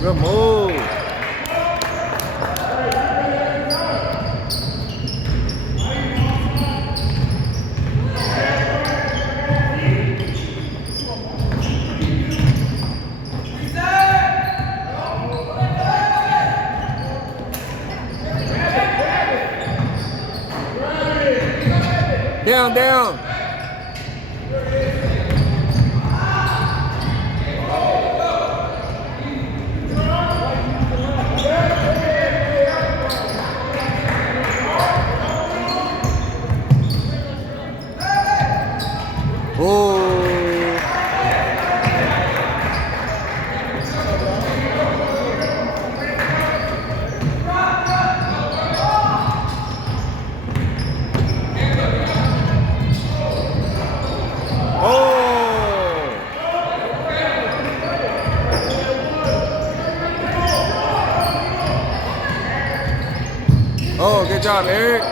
good move. Down, down. Oh, good job, Eric.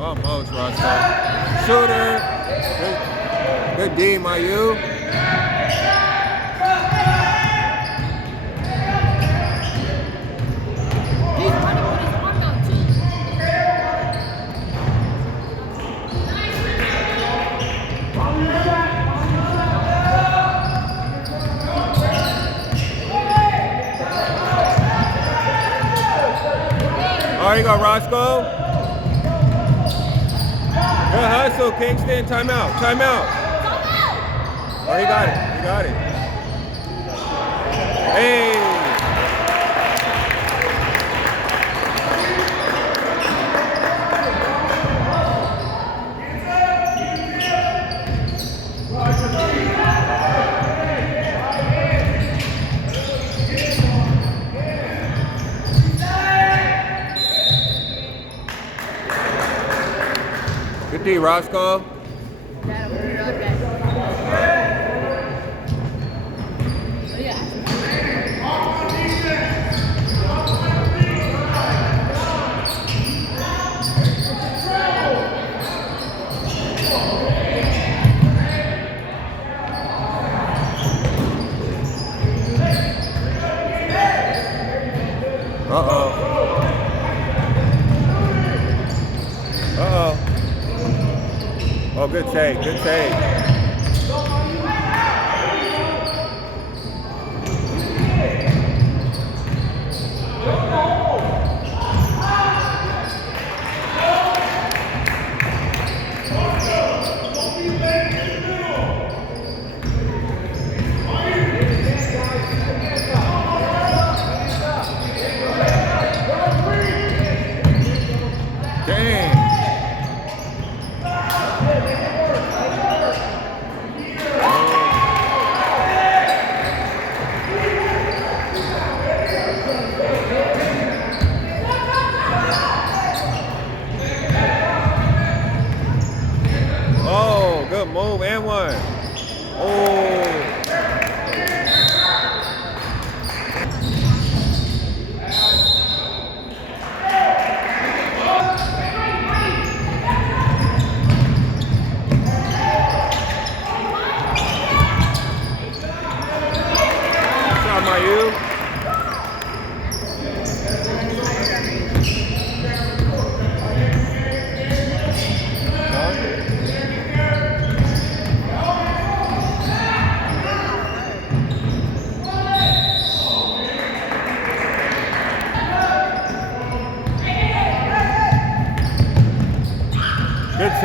Almost, Roscoe. Shooter. Good D, Mayu. All right, you go, Roscoe. Good hustle, Kingston. Timeout. Timeout. Oh, he got it. He got it. Hey. Good D, Roscoe. Uh-oh. Uh-oh. Oh, good save, good save. Good move and one. Oh.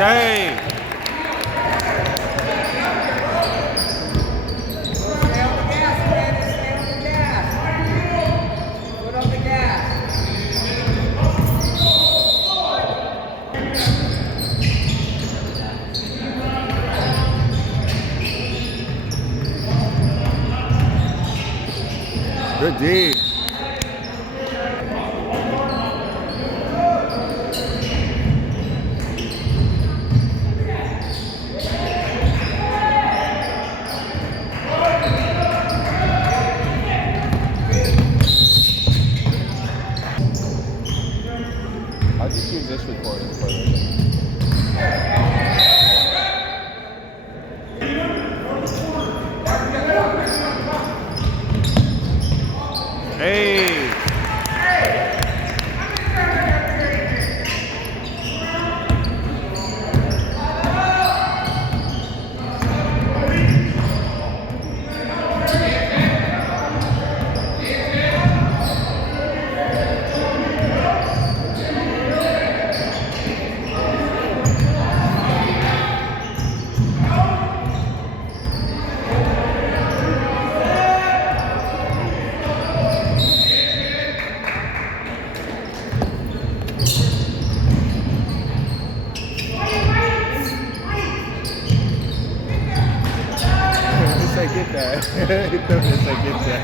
Okay. Stay on the gas, Brandon. Stay on the gas. Put on the gas. Good D. I'll just use this recording for this. Hey. Get that. He threw this, I get that.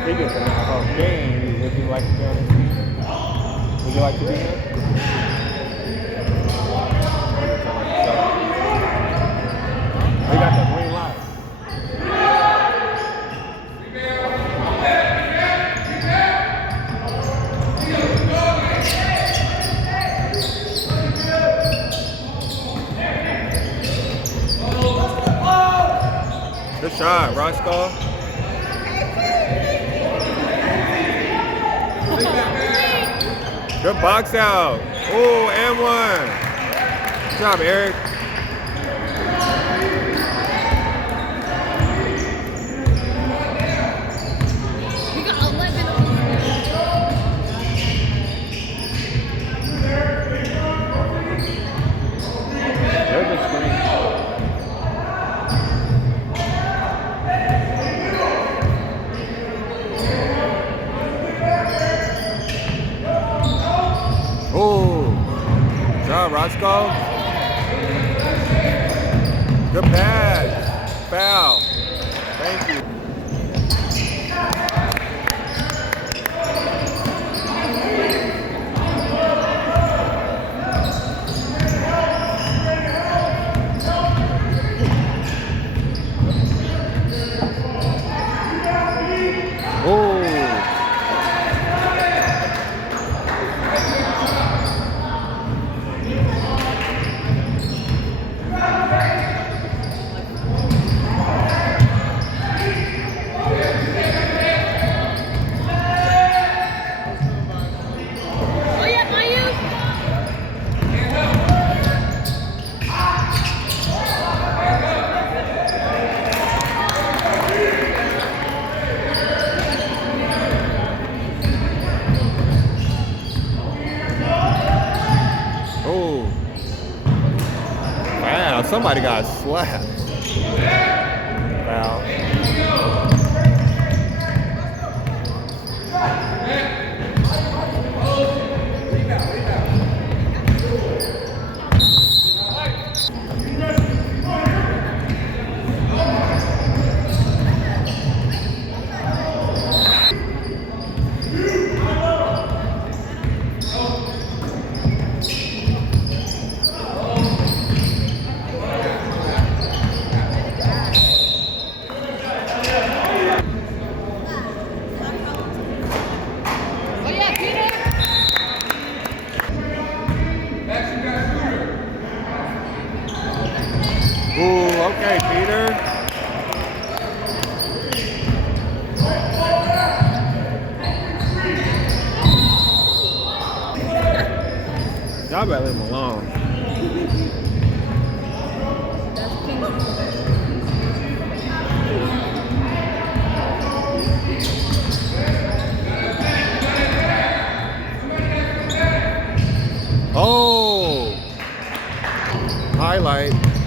He gets another whole game. Would you like to be on this team? Would you like to be here? We got the green light. Good shot, Roscoe. Good box out. Oh, and one. Good job, Eric. We got 11 on the There's a screen. Oh, good job, Roscoe. Good pass. Foul. Thank you. Oh. Oh yeah, Mayu. Oh. Wow, somebody got slapped. Foul. Y'all better leave him alone. That's King's. Oh! Highlight.